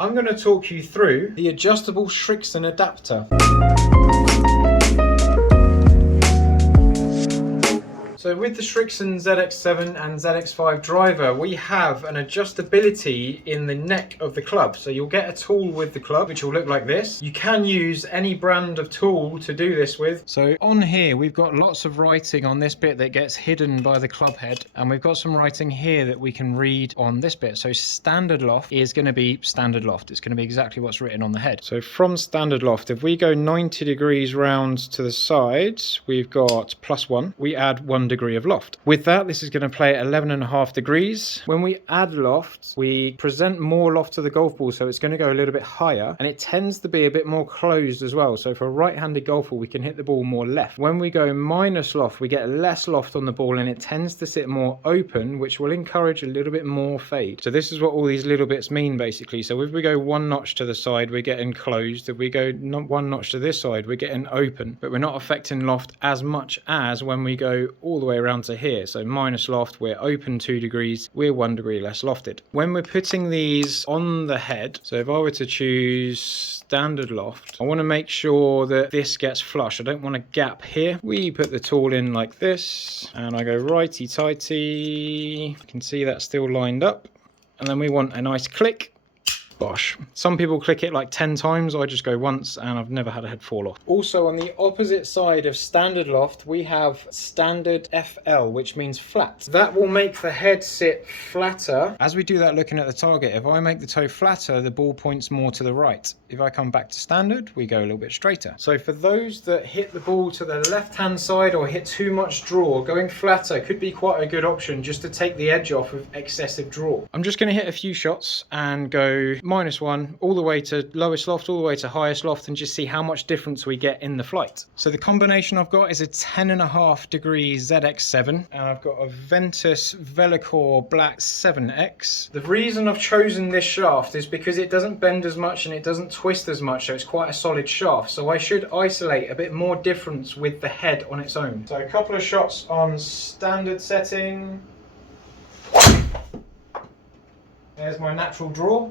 I'm going to talk you through the adjustable Srixon adapter. So with the Srixon ZX7 and ZX5 driver, we have an adjustability in the neck of the club. So you'll get a tool with the club, which will look like this. You can use any brand of tool to do this with. So on here, we've got lots of writing on this bit that gets hidden by the club head. And we've got some writing here that we can read on this bit. So standard loft is going to be standard loft. It's going to be exactly what's written on the head. So from standard loft, if we go 90 degrees round to the sides, we've got +1. We add 1 degree of loft. With that, this is going to play at 11.5 degrees. When we add loft, we present more loft to the golf ball, so it's going to go a little bit higher, and it tends to be a bit more closed as well. So for a right-handed golfer, we can hit the ball more left. When we go minus loft, we get less loft on the ball, and it tends to sit more open, which will encourage a little bit more fade. So this is what all these little bits mean, basically. So if we go 1 notch to the side, we're getting closed. If we go 1 notch to this side, we're getting open, but we're not affecting loft as much as when we go all the way around to here. So minus loft, we're open 2 degrees, we're 1 degree less lofted. When we're putting these on the head, so if I were to choose standard loft, I want to make sure that this gets flush. I don't want a gap here. We put the tool in like this, and I go righty tighty. You can see that's still lined up, and then we want a nice click. Bosh. Some people click it like 10 times. I just go once, and I've never had a head fall off. Also, on the opposite side of standard loft, we have standard FL, which means flat. That will make the head sit flatter. As we do that looking at the target, if I make the toe flatter, the ball points more to the right. If I come back to standard, we go a little bit straighter. So for those that hit the ball to the left-hand side or hit too much draw, going flatter could be quite a good option just to take the edge off of excessive draw. I'm just going to hit a few shots and go -1 all the way to lowest loft, all the way to highest loft, and just see how much difference we get in the flight. So the combination I've got is a 10.5 degree ZX7, and I've got a Ventus Velocore Black 7X. The reason I've chosen this shaft is because it doesn't bend as much and it doesn't twist as much, so it's quite a solid shaft. So I should isolate a bit more difference with the head on its own. So a couple of shots on standard setting. There's my natural draw.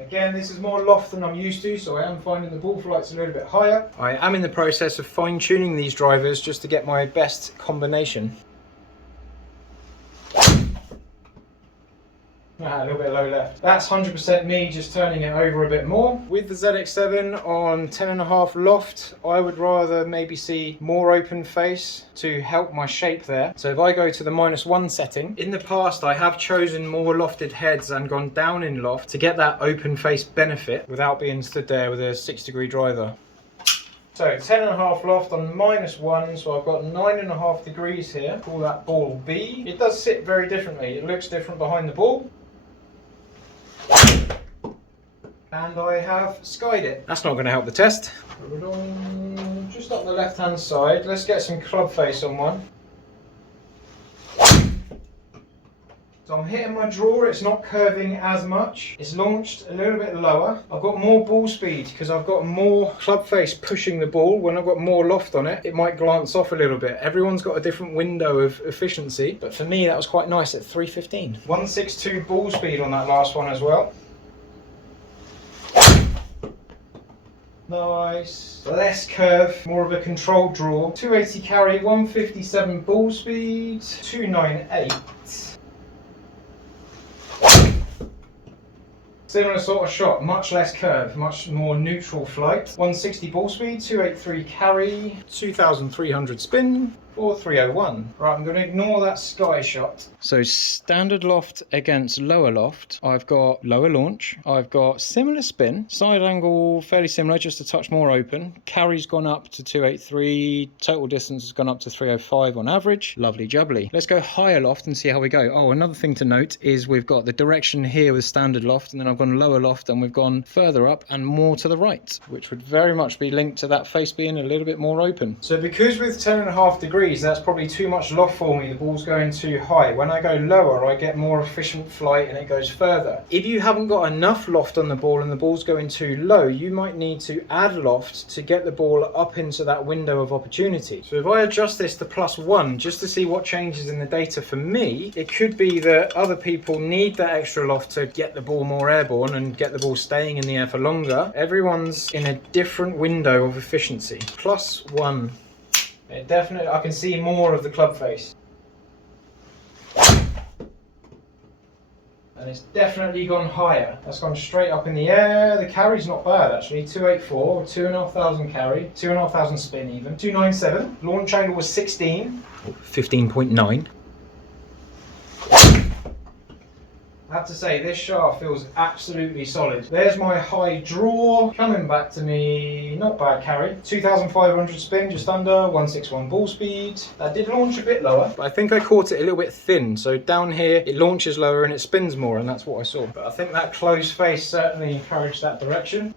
Again, this is more loft than I'm used to, so I am finding the ball flight's a little bit higher. I am in the process of fine-tuning these drivers just to get my best combination. A little bit low left. That's 100% me just turning it over a bit more. With the ZX7 on 10.5 loft, I would rather maybe see more open face to help my shape there. So if I go to the -1 setting, in the past I have chosen more lofted heads and gone down in loft to get that open face benefit without being stood there with a 6 degree driver. So 10.5 loft on -1, so I've got 9.5 degrees here. Call that ball B. It does sit very differently. It looks different behind the ball. And I have skied it. That's not going to help the test. Just up the left hand side, let's get some club face on one. So I'm hitting my draw, it's not curving as much. It's launched a little bit lower. I've got more ball speed because I've got more club face pushing the ball. When I've got more loft on it, it might glance off a little bit. Everyone's got a different window of efficiency, but for me that was quite nice at 315. 162 ball speed on that last one as well. Nice. Less curve, more of a controlled draw. 280 carry, 157 ball speed, 298. Similar sort of shot, much less curve, much more neutral flight. 160 ball speed, 283 carry, 2,300 spin, 4301. Right, I'm going to ignore that sky shot. So standard loft against lower loft, I've got lower launch, I've got similar spin, side angle fairly similar, just a touch more open. Carry's gone up to 283, total distance has gone up to 305 on average. Lovely jubbly. Let's go higher loft and see how we go. Oh, another thing to note is we've got the direction here with standard loft, and then I've gone lower loft and we've gone further up and more to the right, which would very much be linked to that face being a little bit more open. So because with 10.5 degrees degrees, that's probably too much loft for me. The ball's going too high. When I go lower, I get more efficient flight and it goes further. If you haven't got enough loft on the ball and the ball's going too low, you might need to add loft to get the ball up into that window of opportunity. So if I adjust this to +1 just to see what changes in the data for me, it could be that other people need that extra loft to get the ball more airborne and get the ball staying in the air for longer. Everyone's in a different window of efficiency. +1. It definitely, I can see more of the club face. And it's definitely gone higher. That's gone straight up in the air. The carry's not bad actually. 284, 2,500 carry, 2,500 spin even. 297. Launch angle was 16. 15.9. I have to say, this shaft feels absolutely solid. There's my high draw, coming back to me, not bad carry. 2,500 spin, just under, 161 ball speed. That did launch a bit lower, but I think I caught it a little bit thin. So down here, it launches lower and it spins more, and that's what I saw. But I think that closed face certainly encouraged that direction.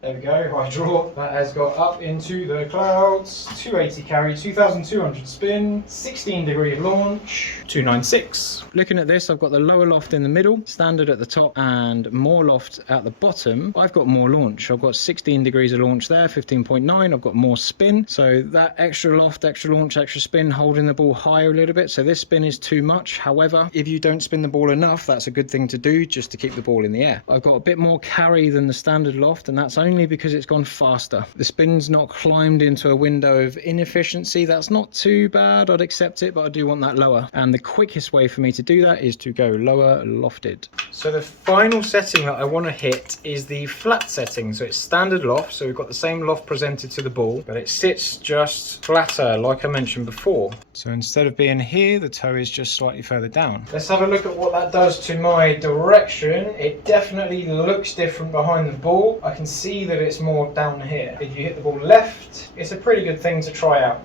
There we go, high draw. That has got up into the clouds. 280 carry, 2,200 spin, 16 degree of launch, 296. Looking at this, I've got the lower loft in the middle, standard at the top, and more loft at the bottom. I've got more launch. I've got 16 degrees of launch there, 15.9. I've got more spin. So that extra loft, extra launch, extra spin, holding the ball higher a little bit. So this spin is too much. However, if you don't spin the ball enough, that's a good thing to do just to keep the ball in the air. I've got a bit more carry than the standard loft, and that's only because it's gone faster. The spin's not climbed into a window of inefficiency. That's not too bad. I'd accept it, but I do want that lower. And the quickest way for me to do that is to go lower lofted. So the final setting that I want to hit is the flat setting. So it's standard loft. So we've got the same loft presented to the ball, but it sits just flatter like I mentioned before. So instead of being here, the toe is just slightly further down. Let's have a look at what that does to my direction. It definitely looks different behind the ball. I can see that it's more down here. If you hit the ball left, it's a pretty good thing to try out.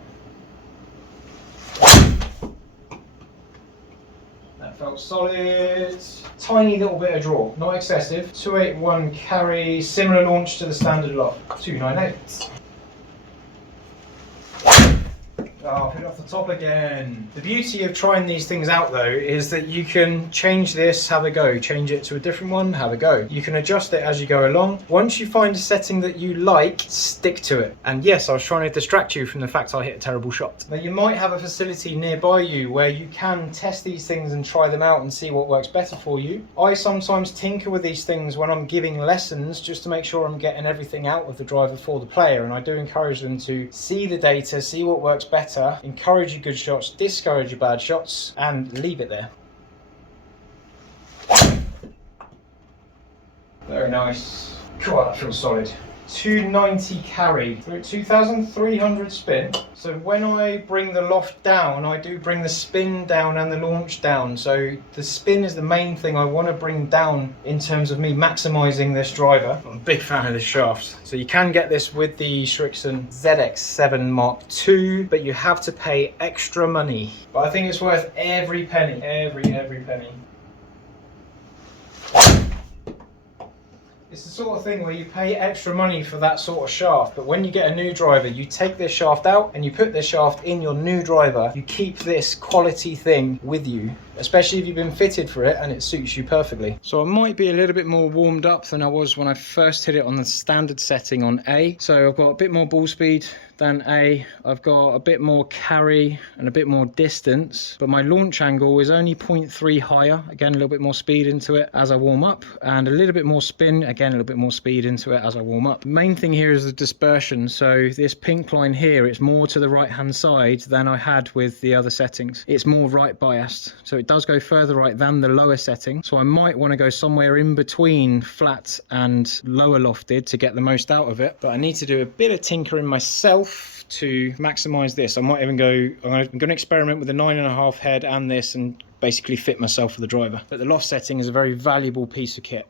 That felt solid. Tiny little bit of draw, not excessive. 281 carry, similar launch to the standard loft. 298. Oh, hit it off the top again. The beauty of trying these things out though is that you can change this, have a go, change it to a different one, have a go. You can adjust it as you go along. Once you find a setting that you like, stick to it. And yes, I was trying to distract you from the fact I hit a terrible shot. Now you might have a facility nearby you where you can test these things and try them out and see what works better for you. I sometimes tinker with these things when I'm giving lessons just to make sure I'm getting everything out of the driver for the player, and I do encourage them to see the data, see what works better, encourage your good shots, discourage your bad shots, and leave it there. Very nice. God, that feels solid. 290 carry, 2,300 spin. So when I bring the loft down, I do bring the spin down and the launch down. So the spin is the main thing I want to bring down in terms of me maximizing this driver. I'm a big fan of this shaft. So you can get this with the Srixon ZX7 Mark II, but you have to pay extra money. But I think it's worth every penny, every penny. It's the sort of thing where you pay extra money for that sort of shaft, but when you get a new driver, you take this shaft out and you put this shaft in your new driver. You keep this quality thing with you, especially if you've been fitted for it and it suits you perfectly. So I might be a little bit more warmed up than I was when I first hit it on the standard setting on A. So I've got a bit more ball speed than A. I've got a bit more carry and a bit more distance, but my launch angle is only 0.3 higher. Again, a little bit more speed into it as I warm up, and a little bit more spin. Again, a little bit more speed into it as I warm up. The main thing here is the dispersion. So this pink line here, it's more to the right hand side than I had with the other settings. It's more right biased. So it does go further right than the lower setting. So I might want to go somewhere in between flat and lower lofted to get the most out of it. But I need to do a bit of tinkering myself to maximize this. I might even go, I'm going to experiment with the 9.5 head and this and basically fit myself for the driver. But the loft setting is a very valuable piece of kit.